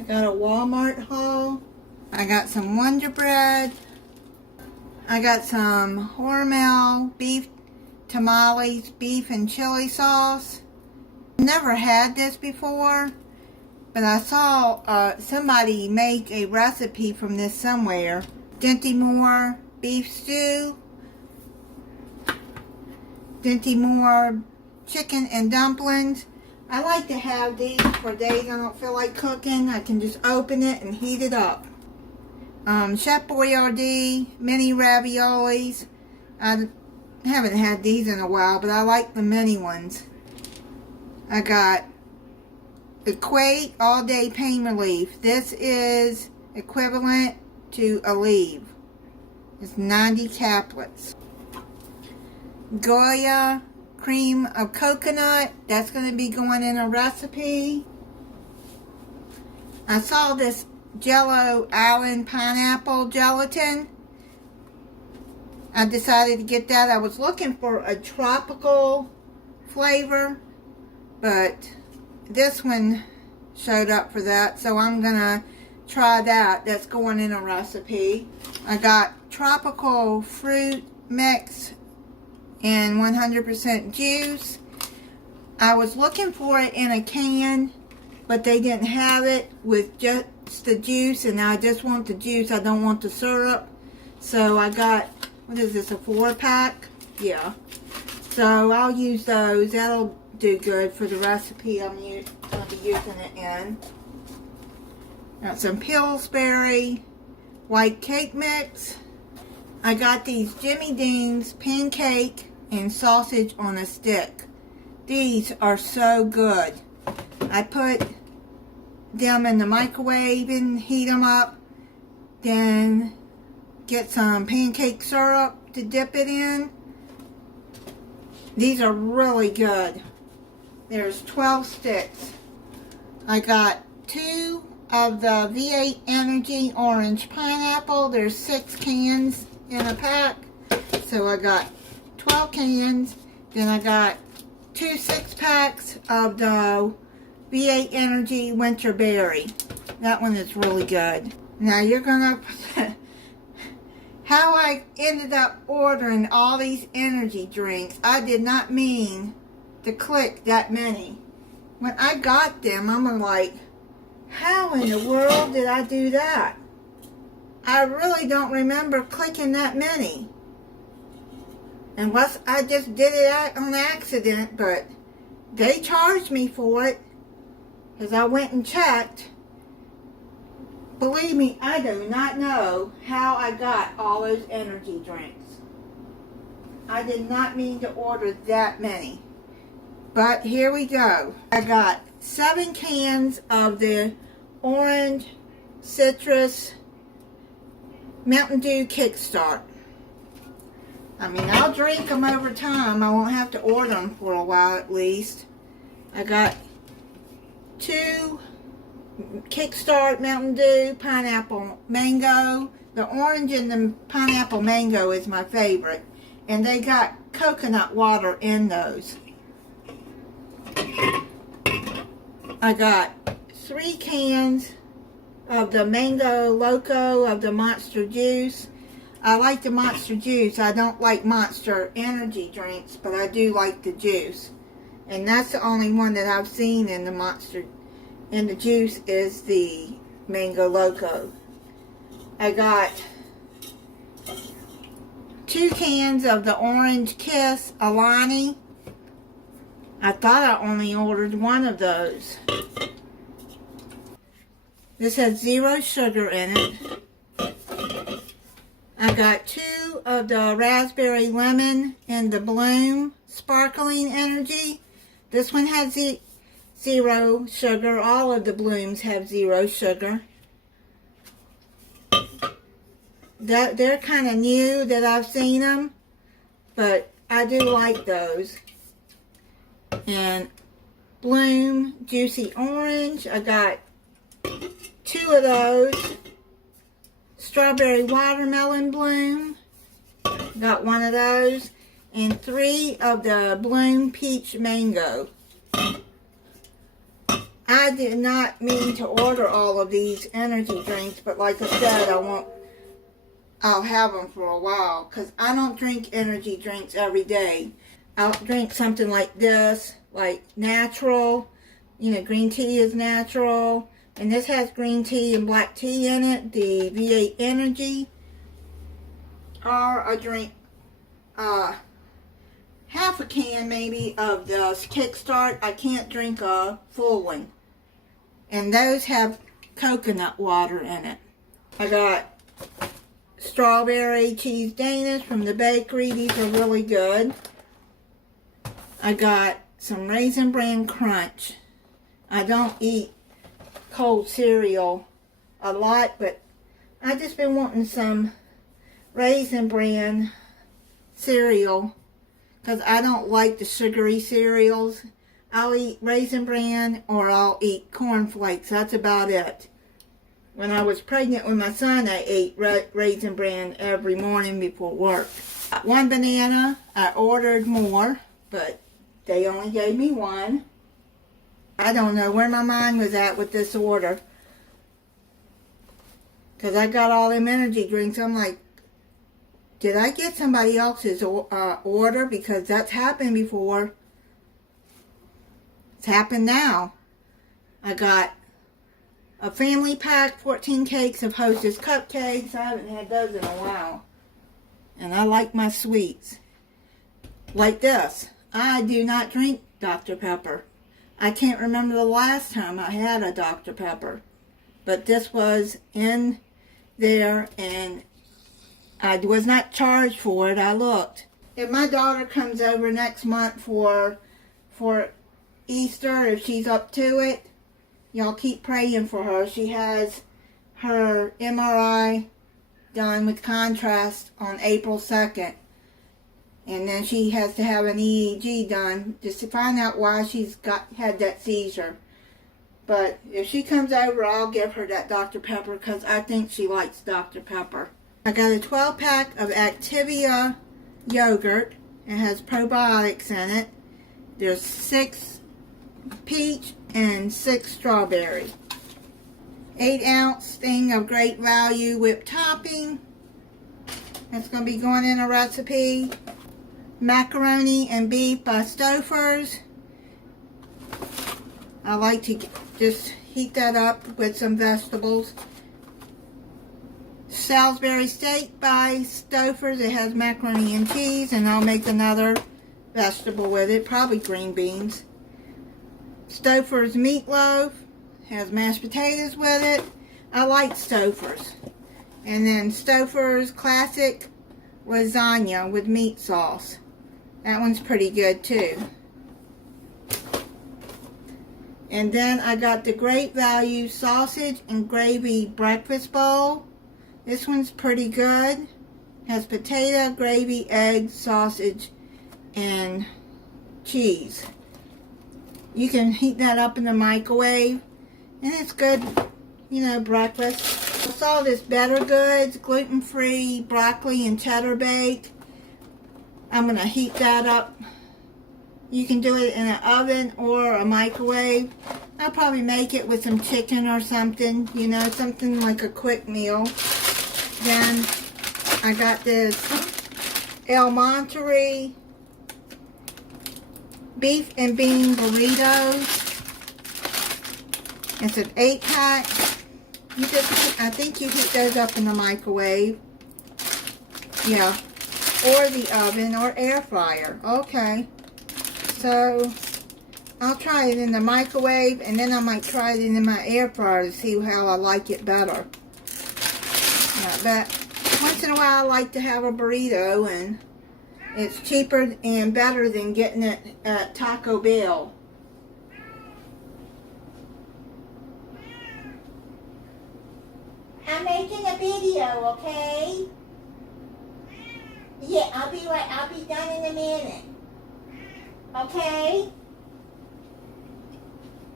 I got a Walmart haul. I got some Wonder Bread. I got some Hormel beef tamales, beef and chili sauce. Never had this before, but I saw somebody make a recipe from this somewhere. Dinty Moore beef stew. Dinty Moore chicken and dumplings. I like to have these for days I don't feel like cooking. I can just open it and heat it up. Chef Boyardee mini raviolis. I haven't had these in a while, but I like the mini ones. I got Equate All Day Pain Relief. This is equivalent to Aleve. It's 90 caplets. Goya cream of coconut. That's going to be going in a recipe. I saw this Jello Island pineapple gelatin. I decided to get that. I was looking for a tropical flavor, but this one showed up for that, so I'm gonna try that. That's going in a recipe. I got tropical fruit mix and 100% juice. I was looking for it in a can, but they didn't have it with just the juice, and I just want the juice. I don't want the syrup. So I got, what is this, a 4-pack? Yeah. So I'll use those. That'll do good for the recipe I'm going to be using it in. Got some Pillsbury white cake mix. I got these Jimmy Dean's pancake and sausage on a stick. These are so good. I put them in the microwave and heat them up. Then get some pancake syrup to dip it in. These are really good. There's 12 sticks. I got 2 of the V8 Energy Orange Pineapple. There's 6 cans in a pack. So I got 12 cans. Then I got 2 6-packs of the V8 Energy Winter Berry. That one is really good. Now you're gonna how I ended up ordering all these energy drinks. I did not mean to click that many. When I got them, I'm like, how in the world did I do that? I really don't remember clicking that many. Unless I just did it on accident, but they charged me for it because I went and checked. Believe me, I do not know how I got all those energy drinks. I did not mean to order that many. But here we go. I got 7 cans of the orange citrus Mountain Dew Kickstart. I mean, I'll drink them over time. I won't have to order them for a while at least. I got 2 Kickstart Mountain Dew Pineapple Mango. The orange and the pineapple mango is my favorite. And they got coconut water in those. I got 3 cans of the Mango Loco of the Monster Juice. I like the Monster Juice. I don't like Monster energy drinks, but I do like the juice. And that's the only one that I've seen in the Monster. And the juice is the Mango Loco. I got 2 cans of the Orange Kiss Alani. I thought I only ordered 1 of those. This has 0 sugar in it. I got 2 of the Raspberry Lemon and the Bloom Sparkling Energy. This one has 0 sugar. All of the Blooms have 0 sugar. They're kind of new that I've seen them, but I do like those. And Bloom Juicy Orange. I got 2 of those. Strawberry Watermelon Bloom. Got 1 of those. And 3 of the Bloom Peach Mango. I did not mean to order all of these energy drinks, but like I said, I'll have them for a while, because I don't drink energy drinks every day. I'll drink something like this, like natural. You know, green tea is natural. And this has green tea and black tea in it, the V8 Energy. Or I drink half a can maybe of the Kickstart. I can't drink a full one. And those have coconut water in it. I got strawberry cheese Danish from the bakery. These are really good. I got some Raisin Bran Crunch. I don't eat cold cereal a lot, but I just been wanting some Raisin Bran cereal because I don't like the sugary cereals. I'll eat Raisin Bran or I'll eat Corn Flakes. That's about it. When I was pregnant with my son, I ate Raisin Bran every morning before work. One banana. I ordered more, but they only gave me one. I don't know where my mind was at with this order. Because I got all them energy drinks. I'm like, did I get somebody else's order? Because that's happened before. It's happened now. I got a family pack, 14 cakes of Hostess cupcakes. I haven't had those in a while. And I like my sweets. Like this. I do not drink Dr. Pepper. I can't remember the last time I had a Dr. Pepper. But this was in there and I was not charged for it. I looked. If my daughter comes over next month for Easter, if she's up to it, y'all keep praying for her. She has her MRI done with contrast on April 2nd. And then she has to have an EEG done just to find out why she's had that seizure. But if she comes over, I'll give her that Dr. Pepper because I think she likes Dr. Pepper. I got a 12-pack of Activia yogurt. It has probiotics in it. There's 6 peach and 6 strawberry. 8-ounce thing of Great Value whipped topping. That's going to be going in a recipe. Macaroni and beef by Stouffer's. I like to just heat that up with some vegetables. Salisbury steak by Stouffer's. It has macaroni and cheese, and I'll make another vegetable with it, probably green beans. Stouffer's meatloaf has mashed potatoes with it. I like Stouffer's. And then Stouffer's classic lasagna with meat sauce. That one's pretty good too. And then I got the Great Value sausage and gravy breakfast bowl. This one's pretty good. Has potato, gravy, eggs, sausage, and cheese. You can heat that up in the microwave. And it's good, you know, breakfast. I saw this Better Goods gluten-free broccoli and cheddar bake. I'm going to heat that up. You can do it in an oven or a microwave. I'll probably make it with some chicken or something, you know, something like a quick meal. Then I got this El Monterey beef and bean burritos. It's an 8-pack. I think you heat those up in the microwave. Yeah. Or the oven or air fryer. Okay. So I'll try it in the microwave and then I might try it in my air fryer to see how I like it better. But once in a while I like to have a burrito, and it's cheaper and better than getting it at Taco Bell. I'm making a video, okay? Yeah, I'll be right. I'll be done in a minute. Okay?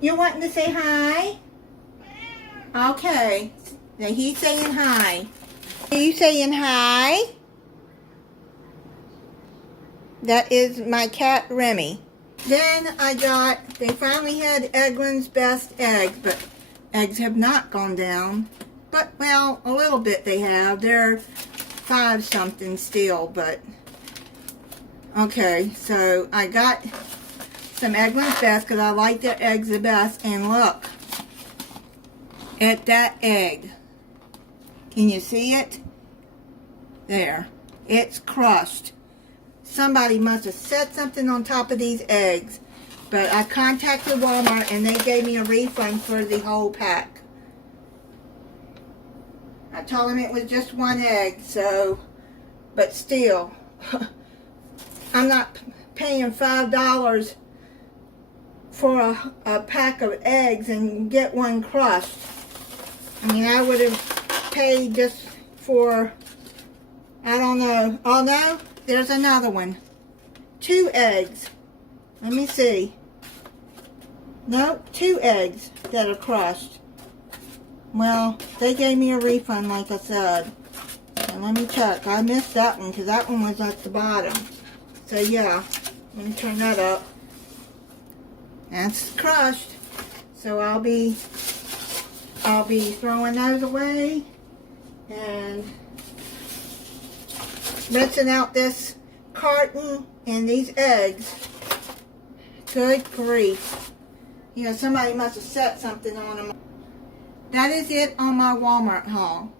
You wanting to say hi? Okay. Now he's saying hi. Are you saying hi? That is my cat Remy. Then they finally had Eggland's Best eggs, but eggs have not gone down. But, well, a little bit they have. They're 5 something still, but, okay, so I got some Eggland's Best because I like their eggs the best, and look at that egg. Can you see it? There. It's crushed. Somebody must have set something on top of these eggs. But I contacted Walmart and they gave me a refund for the whole pack. I told them it was just 1 egg, so, but still, I'm not paying $5 for a pack of eggs and get 1 crushed. I mean, I would have paid just for, I don't know. Oh no, there's another one. 2 eggs. Let me see. No, 2 eggs that are crushed. Well, they gave me a refund like I said. And let me check. I missed that one because that one was at the bottom. So yeah, let me turn that up. That's crushed. So I'll be throwing those away and rinsing out this carton and these eggs. Good grief. You know, somebody must have set something on them. That is it on my Walmart haul.